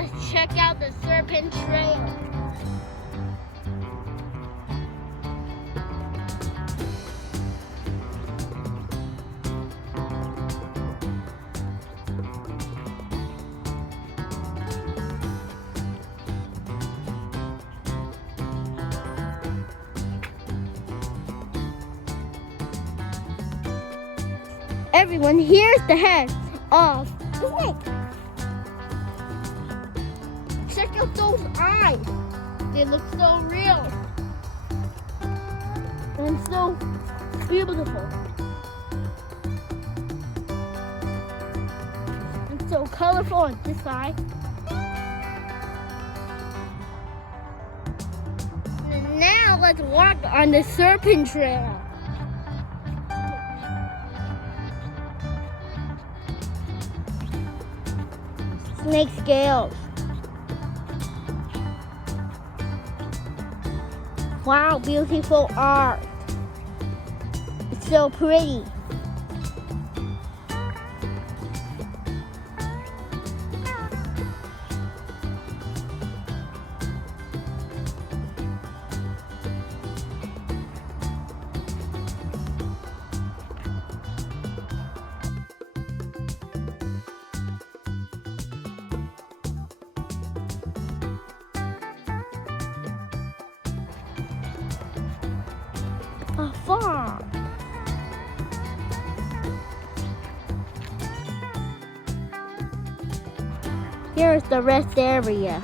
let's check out the Serpent Trail. Everyone, here's the head of the snake. Check out those eyes. They look so real and so beautiful and so colorful on this side. And now let's walk on the Serpent Trail. Snake scales. Wow, beautiful art. It's so pretty. A farm. Here's the rest area.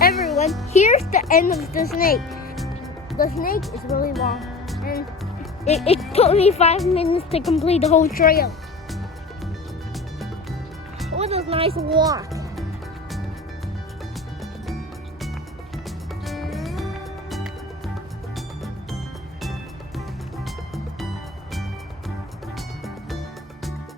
Everyone, here's the end of the snake. The snake is really long, and it took me 5 minutes to complete the whole trail. What a nice walk.